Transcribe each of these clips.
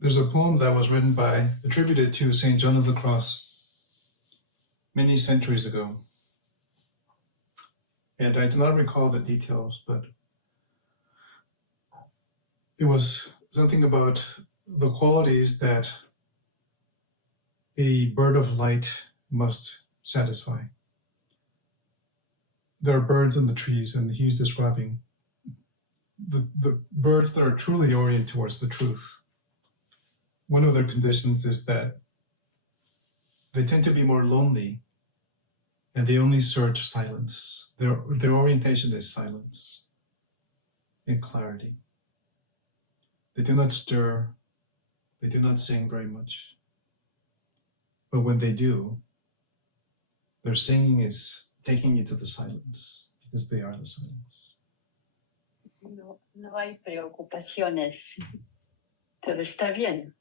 There's a poem that was attributed to St. John of the Cross many centuries ago. And I do not recall the details, but it was something about the qualities that a bird of light must satisfy. There are birds in the trees, and he's describing the birds that are truly oriented towards the truth. One of their conditions is that they tend to be more lonely, and they only search silence. Their orientation is silence and clarity. They do not stir, they do not sing very much. But when they do, their singing is taking you to the silence, because they are the silence. No hay preocupaciones. Todo está bien.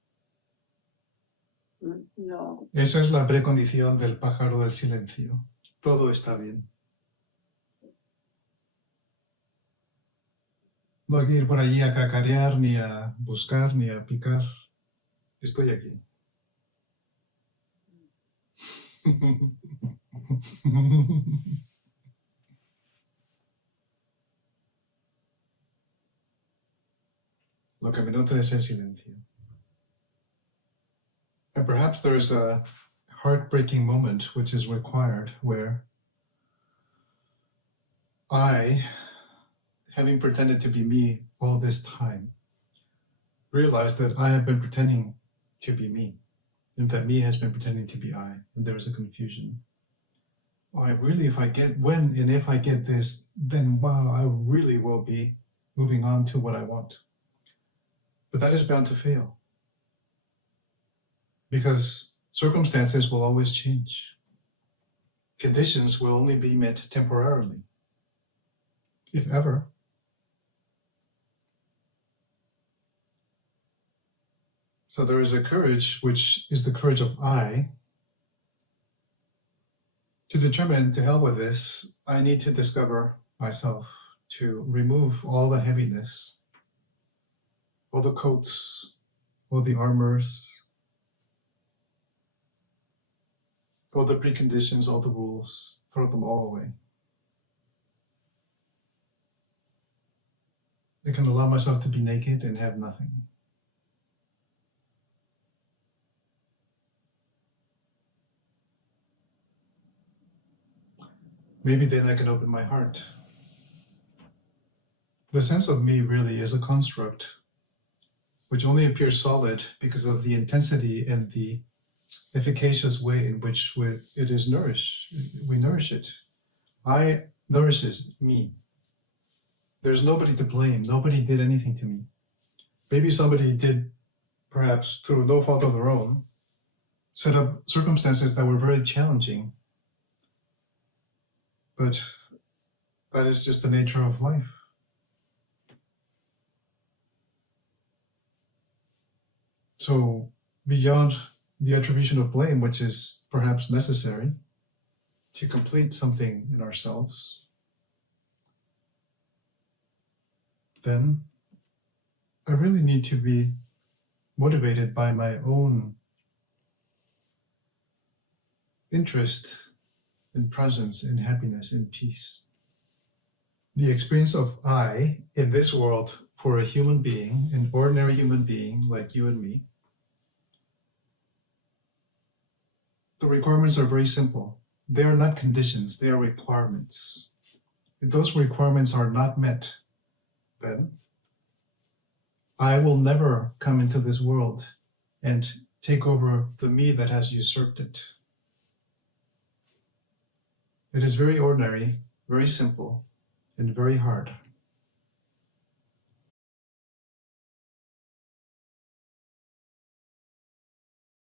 No. Esa es la precondición del pájaro del silencio. Todo está bien. No hay que ir por allí a cacarear, ni a buscar, ni a picar. Estoy aquí. Lo que me nota es el silencio. And perhaps there is a heartbreaking moment which is required where I, having pretended to be me all this time, realized that I have been pretending to be me, and that me has been pretending to be I, and there is a confusion. Oh, if I get this, then wow, I really will be moving on to what I want. But that is bound to fail, because circumstances will always change. Conditions will only be met temporarily, if ever. So there is a courage, which is the courage of I, to determine, to hell with this, I need to discover myself, to remove all the heaviness, all the coats, all the armors, all the preconditions, all the rules, throw them all away. I can allow myself to be naked and have nothing. Maybe then I can open my heart. The sense of me really is a construct which only appears solid because of the intensity and the efficacious way in which it is nourished. We nourish it. I nourishes me. There's nobody to blame. Nobody did anything to me. Maybe somebody did, perhaps through no fault of their own, set up circumstances that were very challenging. But that is just the nature of life. So beyond the attribution of blame, which is perhaps necessary to complete something in ourselves, then I really need to be motivated by my own interest in presence, in happiness, in peace. The experience of I in this world for a human being, an ordinary human being like you and me, the requirements are very simple. They are not conditions, they are requirements. If those requirements are not met, then I will never come into this world and take over the me that has usurped it. It is very ordinary, very simple, and very hard.